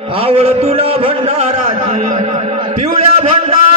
आवड तुला भंडाराची पिवळ्या भंडार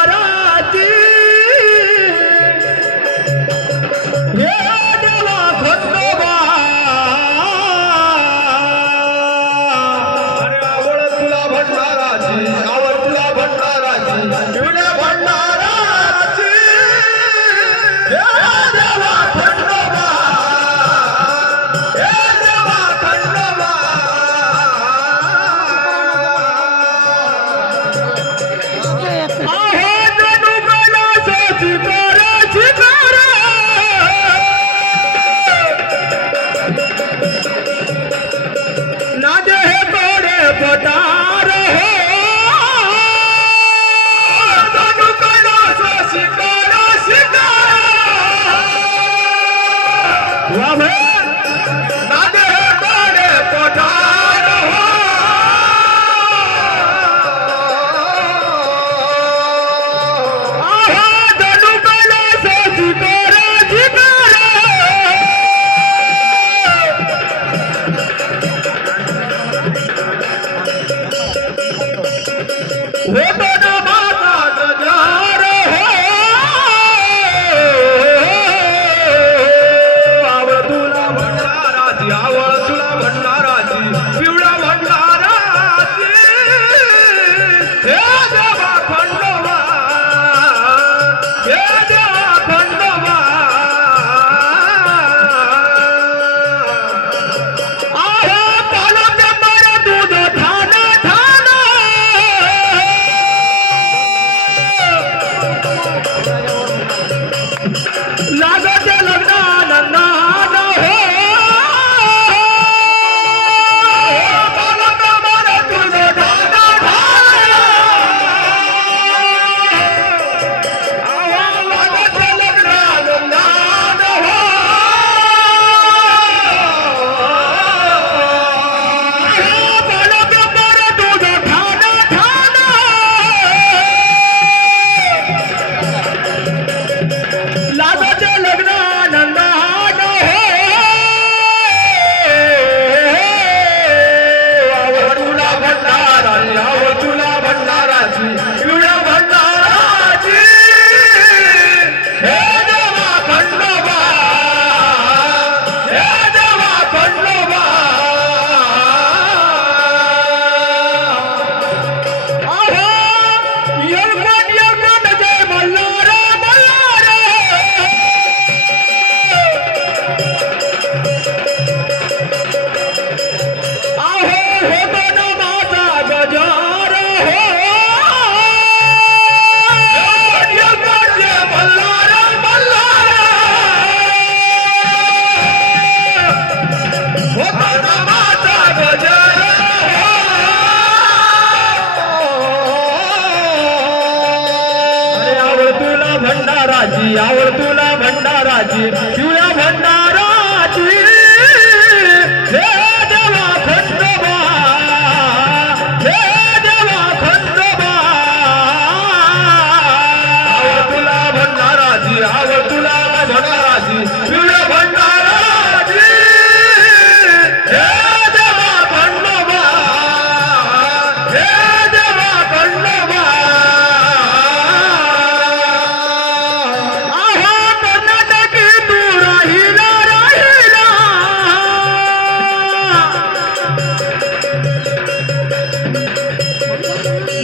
भंडाराची यावर तुला भंडाराची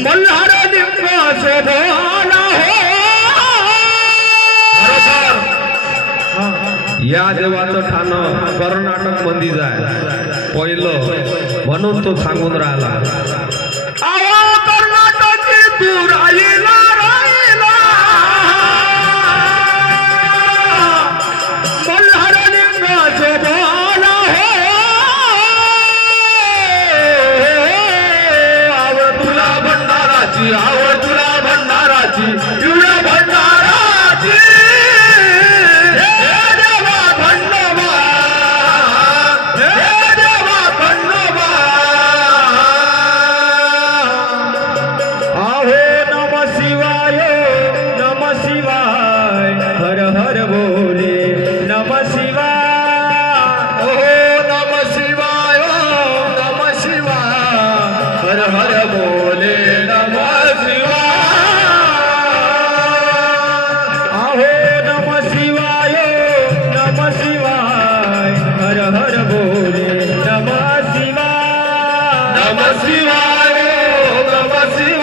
मल्हार दिवस या देवाचं ठाणं कर्नाटक मंदीच आहे. पहिलं म्हणून तो सांगून राहिला. कर्नाटक शिवाय हर हर बोले नम शिवाय. ओ नम शिवाय ओ नम शिवाय हर हर बोले नम शिवाय. आहो नम शिवाय नम शिवाय हर हर बोले नम शिवाय. नम शिवाय नम शिवाय.